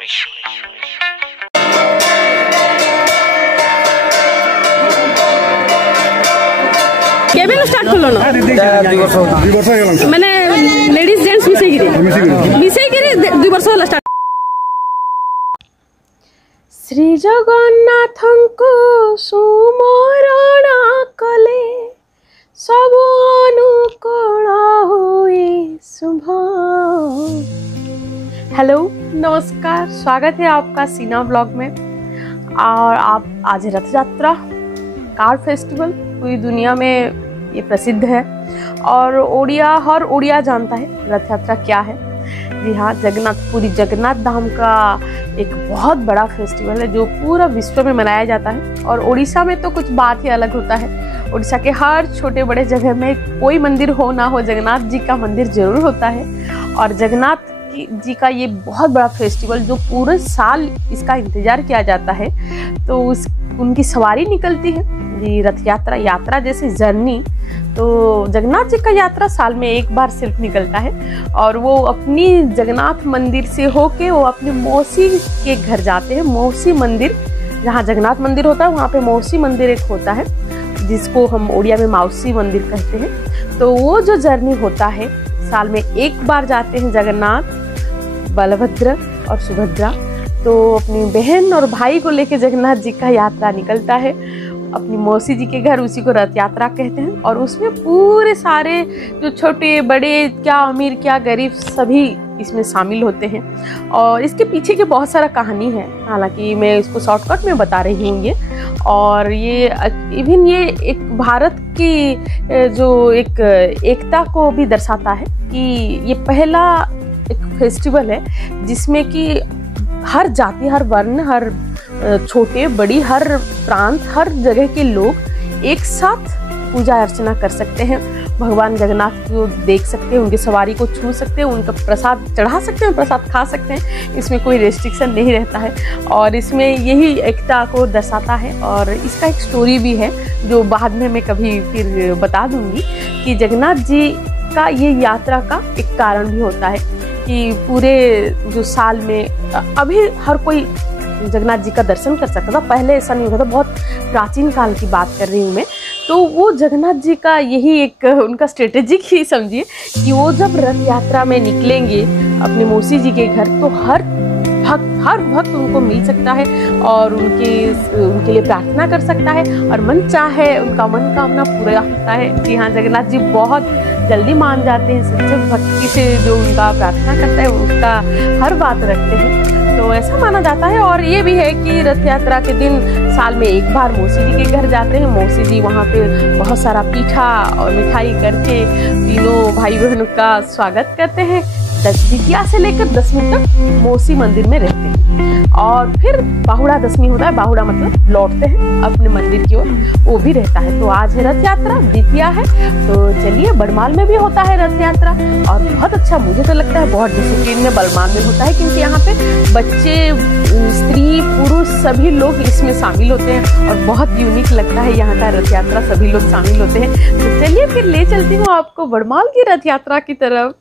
केबेन start करलो ना 2 वर्ष माने लेडीज जेंट्स मिसै गिरे 2 वर्ष होला स्टार्ट। श्री जगन्नाथंको सुमरण कले सबु अनुकूल हुए शुभ। हेलो नमस्कार, स्वागत है आपका सीना ब्लॉग में। और आप आज रथ यात्रा कार फेस्टिवल पूरी दुनिया में ये प्रसिद्ध है और हर ओडिया जानता है रथ यात्रा क्या है। जी हाँ, पूरी जगन्नाथ धाम का एक बहुत बड़ा फेस्टिवल है जो पूरा विश्व में मनाया जाता है। और उड़ीसा में तो कुछ बात ही अलग होता है। उड़ीसा के हर छोटे बड़े जगह में कोई मंदिर हो ना हो, जगन्नाथ जी का मंदिर जरूर होता है। और जगन्नाथ जी का ये बहुत बड़ा फेस्टिवल जो पूरे साल इसका इंतजार किया जाता है, तो उनकी सवारी निकलती है जी, रथ यात्रा जैसे जर्नी। तो जगन्नाथ जी का यात्रा साल में एक बार सिर्फ निकलता है और वो अपनी जगन्नाथ मंदिर से होके वो अपने मौसी के घर जाते हैं। मौसी मंदिर, जहाँ जगन्नाथ मंदिर होता है वहाँ पे मौसी मंदिर एक होता है जिसको हम उड़िया में मौसी मंदिर कहते हैं। तो वो जो जर्नी होता है साल में एक बार जाते हैं जगन्नाथ, बलभद्र और सुभद्रा। तो अपनी बहन और भाई को लेके जगन्नाथ जी का यात्रा निकलता है अपनी मौसी जी के घर, उसी को रथ यात्रा कहते हैं। और उसमें पूरे सारे जो छोटे बड़े, क्या अमीर क्या गरीब, सभी इसमें शामिल होते हैं। और इसके पीछे की बहुत सारा कहानी है, हालांकि मैं इसको शॉर्टकट में बता रही हूँ ये। और ये इवन ये एक भारत की जो एक एकता को भी दर्शाता है कि ये पहला एक फेस्टिवल है जिसमें कि हर जाति, हर वर्ण, हर छोटे बड़ी, हर प्रांत, हर जगह के लोग एक साथ पूजा अर्चना कर सकते हैं। भगवान जगन्नाथ को देख सकते हैं, उनकी सवारी को छू सकते हैं, उनका प्रसाद चढ़ा सकते हैं, प्रसाद खा सकते हैं। इसमें कोई रेस्ट्रिक्शन नहीं रहता है और इसमें यही एकता को दर्शाता है। और इसका एक स्टोरी भी है जो बाद में मैं कभी फिर बता दूंगी कि जगन्नाथ जी का ये यात्रा का एक कारण भी होता है कि पूरे जो साल में अभी हर कोई जगन्नाथ जी का दर्शन कर सकता था, पहले ऐसा नहीं होता था। बहुत प्राचीन काल की बात कर रही हूँ मैं। तो वो जगन्नाथ जी का यही एक उनका स्ट्रेटेजिक ही समझिए कि वो जब रथ यात्रा में निकलेंगे अपने मौसी जी के घर, तो हर भक्त उनको मिल सकता है और उनके लिए प्रार्थना कर सकता है और मन चाहे उनका मनोकामना पूरा होता है। जी हाँ, जगन्नाथ जी बहुत जल्दी मान जाते हैं, सच्चे भक्ति से जो उनका प्रार्थना करता है उसका हर बात रखते हैं। तो ऐसा माना जाता है। और ये भी है कि रथ यात्रा के दिन साल में एक बार मौसी जी के घर जाते हैं। मौसी जी वहाँ पे बहुत सारा पीठा और मिठाई करके तीनों भाई बहनों का स्वागत करते हैं। द्वितीया से लेकर 10वीं तक मौसी मंदिर में रहते हैं और फिर बाहुड़ा दशमी होता है। बाहुड़ा मतलब लौटते हैं अपने मंदिर की ओर, वो भी रहता है। तो आज है रथ यात्रा, द्वितीया है। तो चलिए, बड़माल में भी होता है रथ यात्रा और बहुत अच्छा, मुझे तो लगता है बहुत डिसिप्लिन में बड़माल में होता है, क्योंकि यहाँ पे बच्चे, स्त्री, पुरुष सभी लोग इसमें शामिल होते हैं और बहुत यूनिक लगता है यहाँ का रथ यात्रा, सभी लोग शामिल होते हैं। तो चलिए फिर ले चलती हूँ आपको बड़माल की रथ यात्रा की तरफ।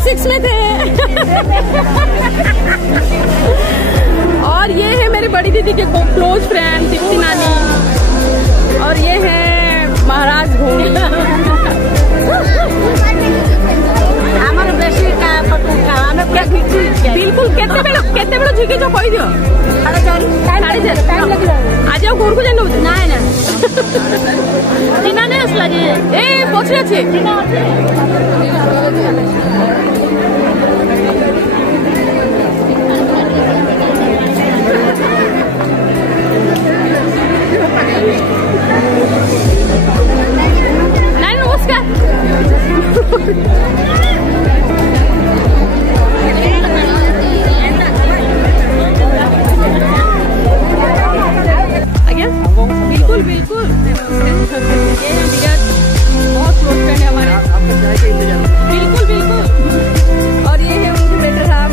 96 में थे। और ये है मेरी बड़ी दीदी के क्लोज फ्रेंड दीप्ति नानी, और ये है महाराज भोनी। बिल्कुल केते बेलो झिके जो कहि दियो आ जाओ घर को जानो ना ना टीना ने असला जे ए पछे আছে टीना আছে ना नमस्कार। बिल्कुल बिल्कुल ये है नीरज, बहुत क्लोज फ्रेंड है हमारे। बिल्कुल बिल्कुल। और ये है उनके बेटे साहब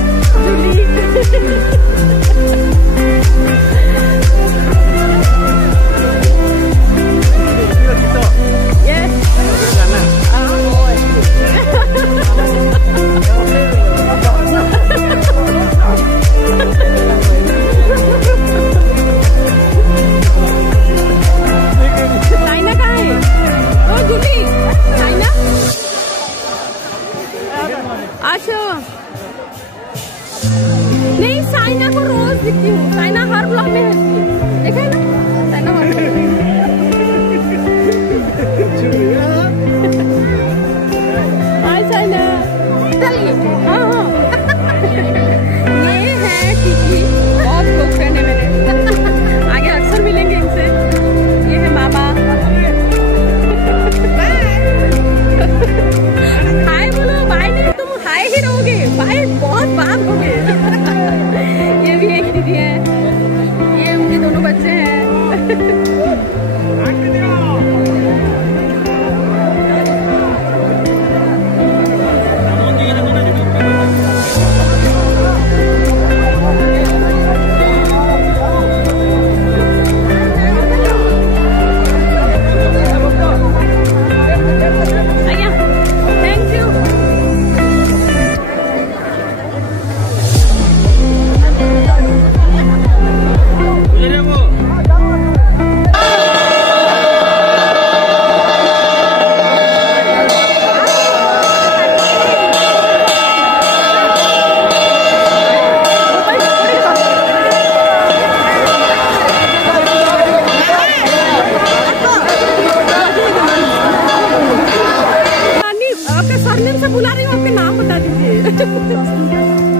नहीं, साइना को रोज दिखती हूँ। साइना हर ब्लॉग में है, देखा है ना साइना हर हाय साइना। चलिए हाँ हाँ ये है टीकी, बहुत क्लोज फ्रेंड है मेरे। आगे अक्सर मिलेंगे इनसे। ये है मामा। हाय बोलो, बाय नहीं तुम हाय ही रहोगे, बाय बहुत बात होगे। ये भी एक दीदी है, ये उनके दोनों बच्चे हैं।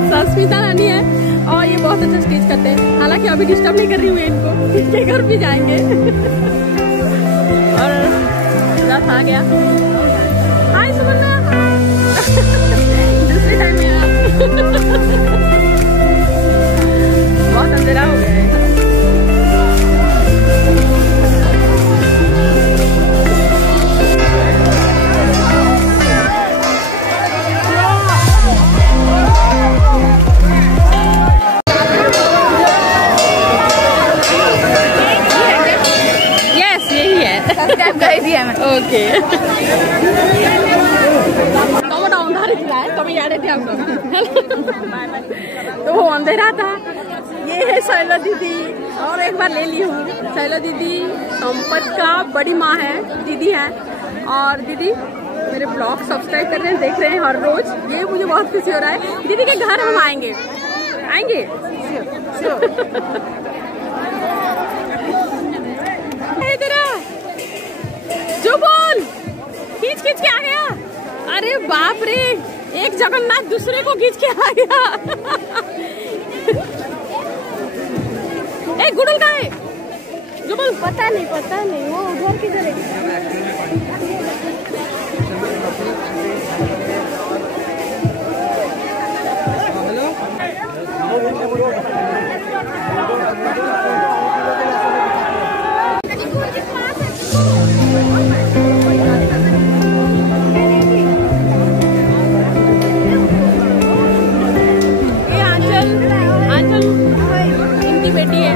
सस्मिता रानी है और ये बहुत अच्छा स्टेज करते हैं। हालांकि अभी डिस्टर्ब नहीं कर रही हूँ इनको, इनके घर भी जाएंगे। और रात आ गया। हाय सुमन्ना दूसरे टाइम में आप बहुत अंधेरा हो गया है। ओके तो अंधेरा था। ये है शैला दीदी, और एक बार ले ली हूँ। शैला दीदी संपत का बड़ी माँ है, दीदी है। और दीदी मेरे ब्लॉग सब्सक्राइब कर रहे हैं, देख रहे हैं हर रोज। ये मुझे बहुत खुशी हो रहा है। दीदी के घर हम आएंगे आएंगे जो बोल खींच खींच के आ गया। अरे बाप रे, एक जगन्नाथ दूसरे को खींच के आ गया। एक गुडल का है जो बोल, पता नहीं वो उधर किधर है। बेटी है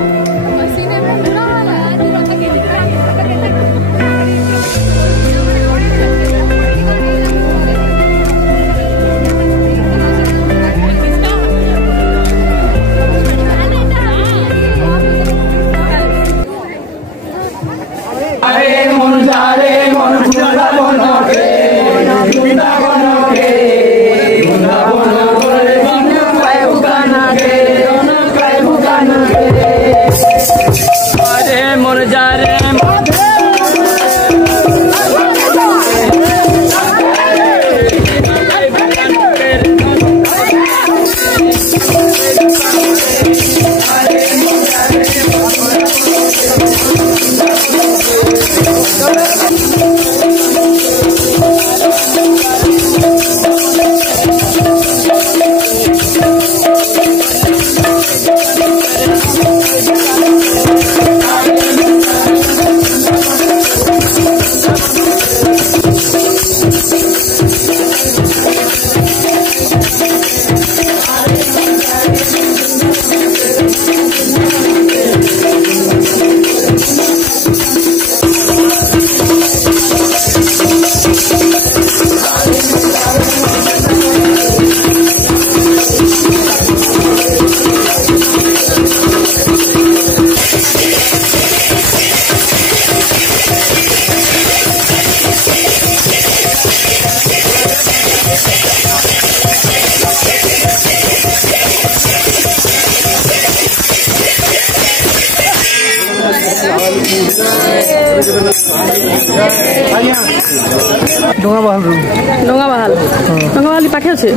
ଡଙ୍ଗାବାହାଲ ପାଖେ ଅଛି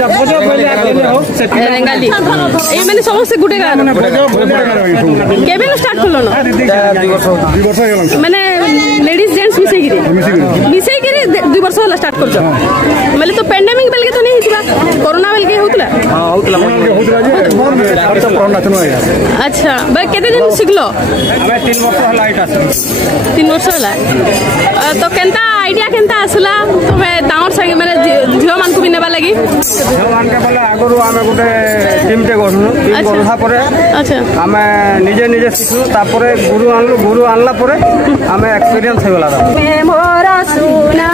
ରେଙ୍ଗାଲି ଏଇ ମାନେ ସମସ୍ତେ ଗୋଟେ ଗାଁ କେବେ ଷ୍ଟାର୍ଟ କଲନ ମାନେ ଲେଡିଜ ଜେଣ୍ଟସ ମିଶେଇକିରି 2 ବର୍ଷ ହେଲା ଷ୍ଟାର୍ଟ କରୁଛ ମାନେ ତ ପେଣ୍ଡେମିକ ବେଲକେ ତ नहीं हितला कोरोना बेलके होतला हां होतला अच्छा भाई केते दिन सिखलो हमें 3 वर्ष होला एटा 3 वर्ष होला तो केनता आईडिया केनता आसला तमे दावर संगे माने झियो मान को भी नेबा लागि झियो मान के बोले आगरु हमें गुटे टीम ते गनु टीम गरहा परे अच्छा हमें निजे निजे सिखलु तापरे गुरु आनला परे हमें एक्सपीरियंस हेगला मे मोरा सुना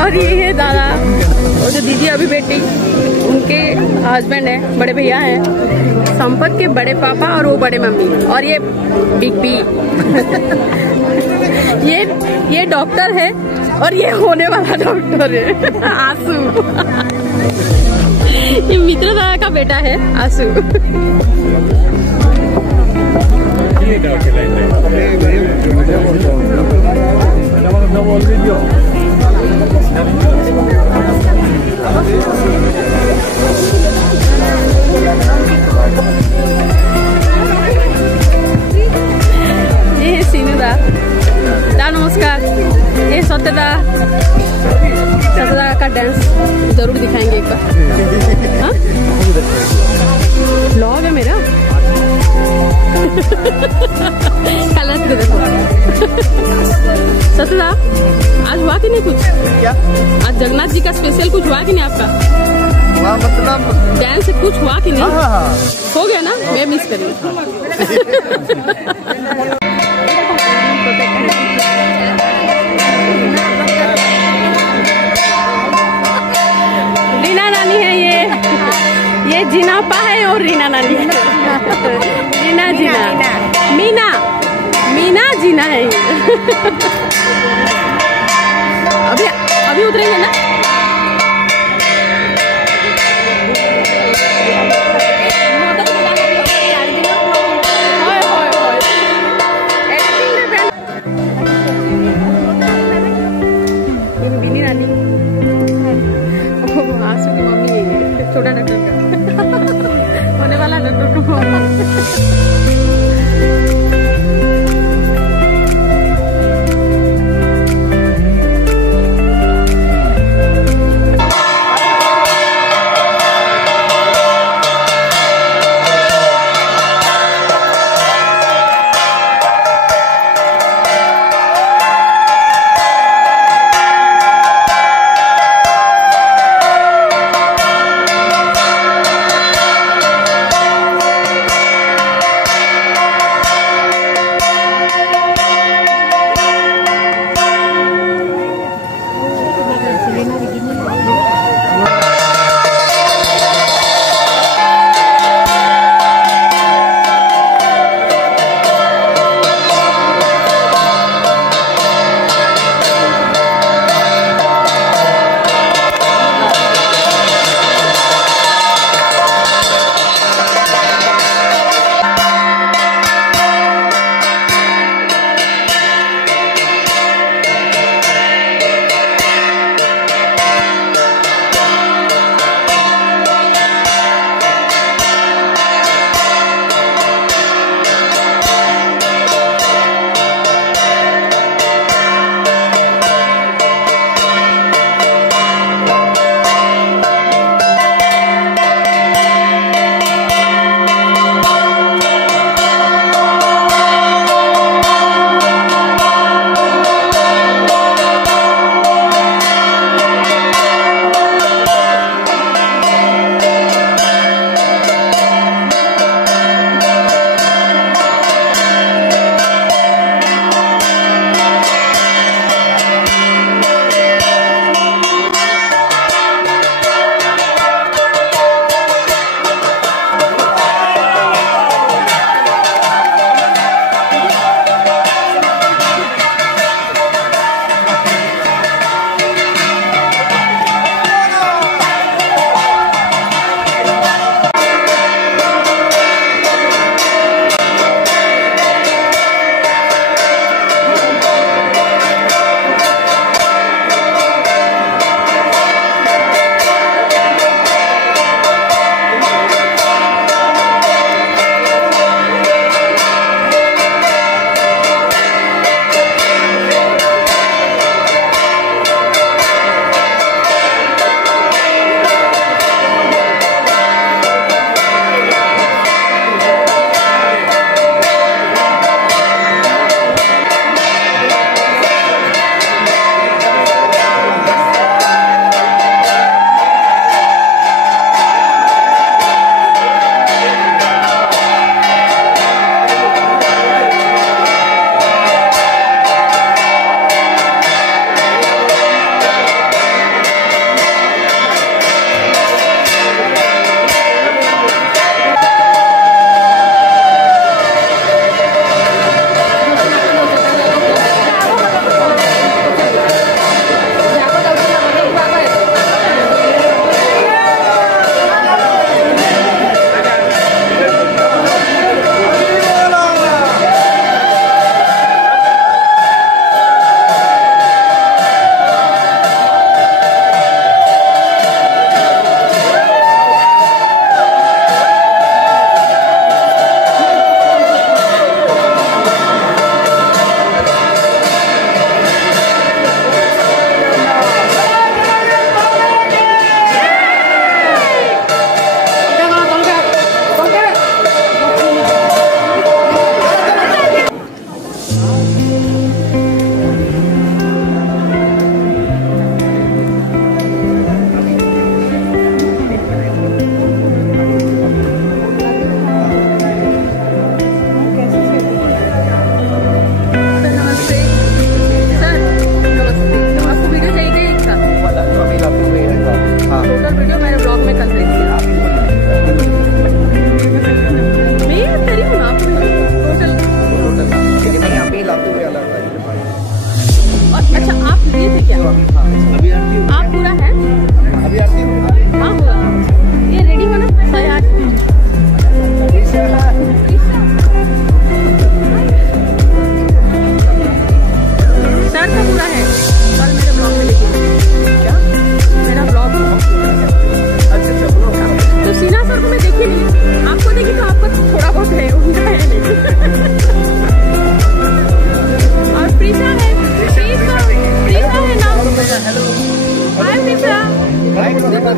और ये है दादा और जो दीदी अभी बेटी उनके हस्बैंड है, बड़े भैया हैं, संपत के बड़े पापा और वो बड़े मम्मी, और ये बिग बी ये डॉक्टर है और ये होने वाला डॉक्टर है आंसू। ये मित्र दादा का बेटा है आंसू। ये है सीनू दा नमस्कार। ये सत्यदा का डांस जरूर दिखाएंगे एक बार। हाँ व्लॉग है मेरा कलर दे देखो। सत्यदा आज हुआ कि नहीं कुछ? क्या आज जगन्नाथ जी का स्पेशल कुछ हुआ कि नहीं आपका? मतलब डांस से कुछ हुआ कि नहीं? हाँ। हो गया ना, मैं मिस कर रही हूँ। रीना नानी है ये जीनापा है और रीना नानी है। रीना जीना मीना जीना है। अभी उतरेंगे ना? आंसू की मम्मी यही है, छोटा डॉक्टर का होने वाला डॉक्टर का मम्मी।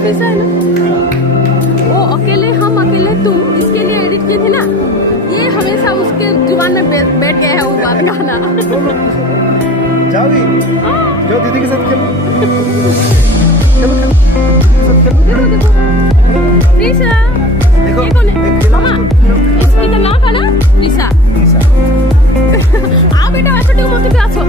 प्लीसा है ना, वो अकेले हम अकेले तुम इसके लिए एडिट किए थे ना, ये हमेशा उसके जुबान में बैठ गया है वो बात गाना। जाओ दीदी के साथ खेलो। प्लीसा, ये कौन है? मामा, इसकी तो नाम है ना प्लीसा। आ बेटा ऐसे क्यों मत प्यासो।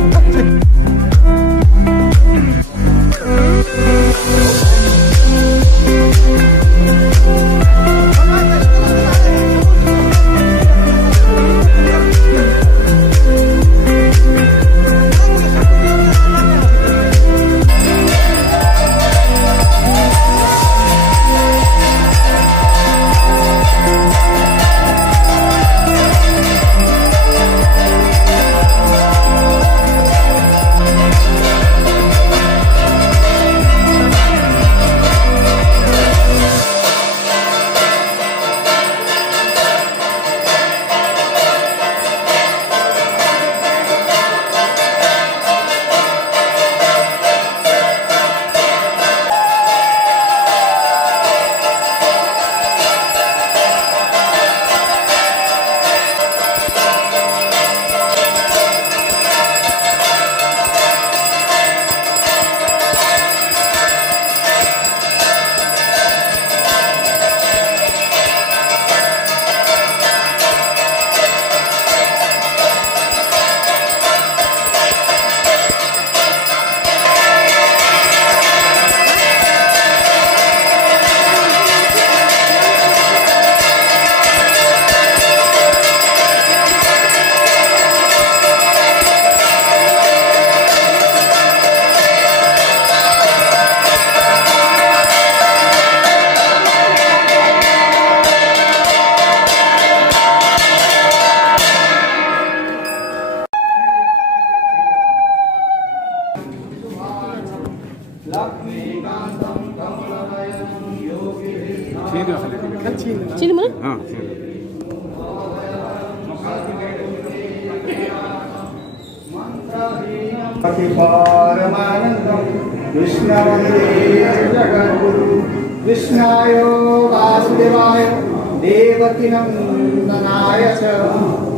Sini mana? कृष्णाय वासुदेवाय देवकी नंदनाय च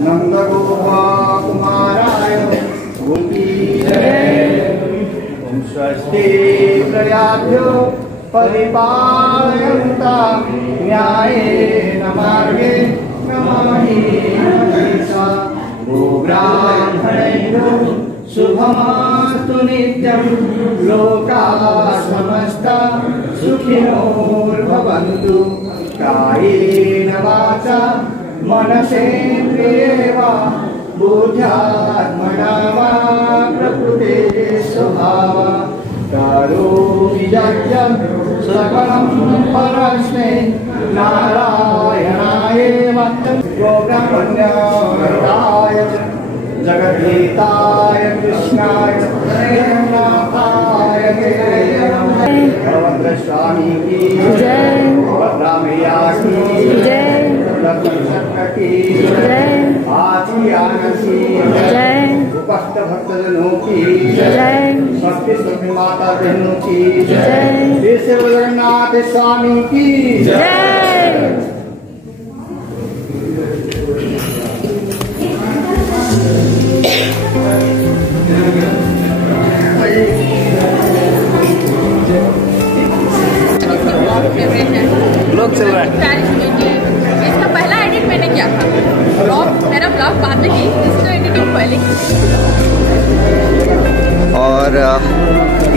नंदगोपकुमाराय गोपी ओम स्वस्ति प्रजाभ्यो परिपालयन्तां न्यायेन मार्गेण नमामि गोब्राह्मणैः शुभमस्तु नित्यं लोकाः समस्ताः सुखिनो भवन्तु कायेन वाचा मनसेन्द्रियेण वा बुद्ध्यात्मना वा प्रकृते स्वभावः करोमि यज्ञं सकलं परस्मै नारायणायेव गोब्राह्मण्याय जगद्गीताय कृष्णाय जगन्नाथाय भगवन्त स्वामी की जय, भद्रामैया की जय, की जय, आचियानसी जय, उपस्थ भक्तजनों की जय, भक्ति सुखी माता बहनों की जय, श्री जगन्नाथ स्वामी की जय। ब्लॉग चल रहा है। इसका पहला एडिट मैंने किया था, मेरा ब्लॉग बाद में की, इसका एडिटिंग पहले की। और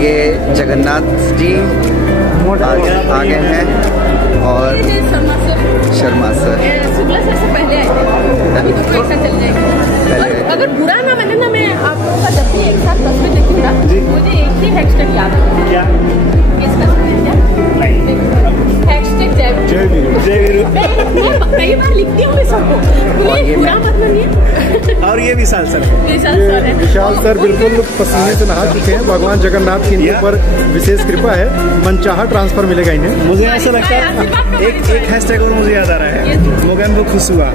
ये जगन्नाथ जी आगे हैं और शर्मा सर शुक्ला सर से पहले आए थे, अभी तो एक साथ चल जाएंगे। अगर बुरा ना माने ना, मैं आप लोगों का जब भी एक साथ तस्वीर देखूंगा मुझे एक ही हैशटैग याद है। क्या इसका क्या हैशटैग जय वीरू। मैं कई बार लिखती हूँ सबको, बुरा मत मानिए। और ये विशाल सर है। विशाल सर बिल्कुल पसीने से नहा चुके हैं। भगवान जगन्नाथ की इनके पर विशेष कृपा है, मनचाहा ट्रांसफर मिलेगा इन्हें। मुझे ऐसा लगता है एक हैशटैग और मुझे याद आ रहा है, मोगन वो खुश हुआ।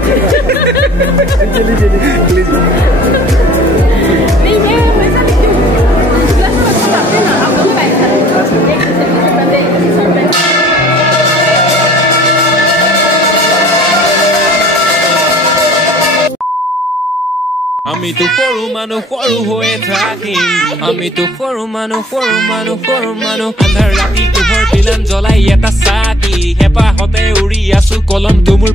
प्लीज नहीं, मैं वैसा लिखती हूँ। आप लोग আমিতো সৰু মানুহ সৰু হৈয়ে থাকিম আমিতো সৰু মানুহ আন্ধাৰ ৰাতি পোহৰ বিলান জ্বলাই এটা চাকি হেঁপাহতে উৰি আছো কলমটো মোৰ